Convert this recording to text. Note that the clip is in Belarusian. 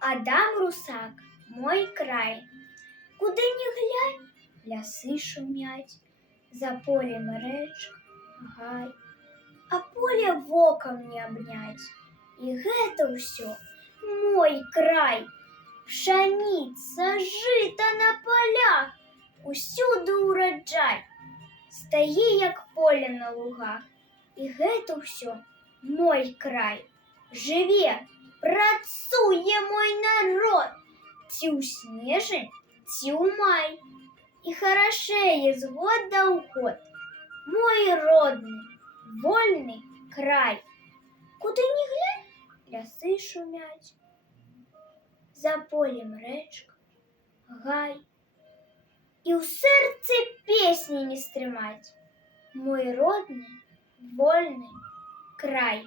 Адам Русак, мой край. Куди ні глянь, ляси шумять, за полем речка, гай, а поле воком не обнять. І гэта ўсё мой край. Пшаніца, жыта на полях, усюды ураджай. Стае, як поле на лугах, і гэта ўсё мой край. Жыве, працуе мой народ, ці ў снежань, ці ў май. І харашэе з года ў год мой родны, вольны край. Куды ні глянь, лясы шумять, за полем рэчка, гай. І ў сэрцы песні не стрымаць. Мой родны, вольны край.